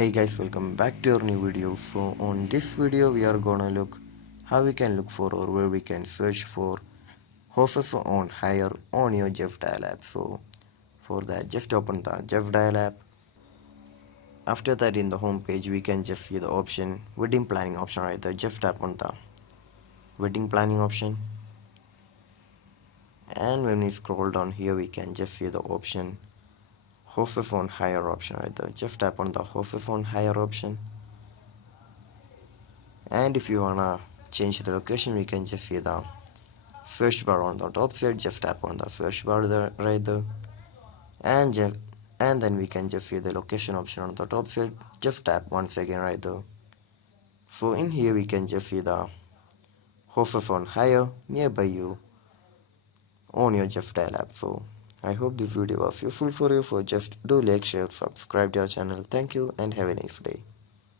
Hey guys, welcome back to our new video. So on this video we are gonna look how we can look for or where we can search for horses on hire on your Justdial app. So for that, just open the Justdial app. After that, in the home page we can just see the option wedding planning option right there. Just tap on the wedding planning option, and when we scroll down here we can just see the option horses on hire option right there. Just tap on the horses on hire option, and if you wanna change the location we can just see the search bar on the top side. Just tap on the search bar there, right there, and just and then we can just see the location option on the top side. Just tap once again right there. So in here we can just see the horses on hire nearby you on your Justdial app. So I hope this video was useful for you. So just do like, share, subscribe to our channel. Thank you and have a nice day.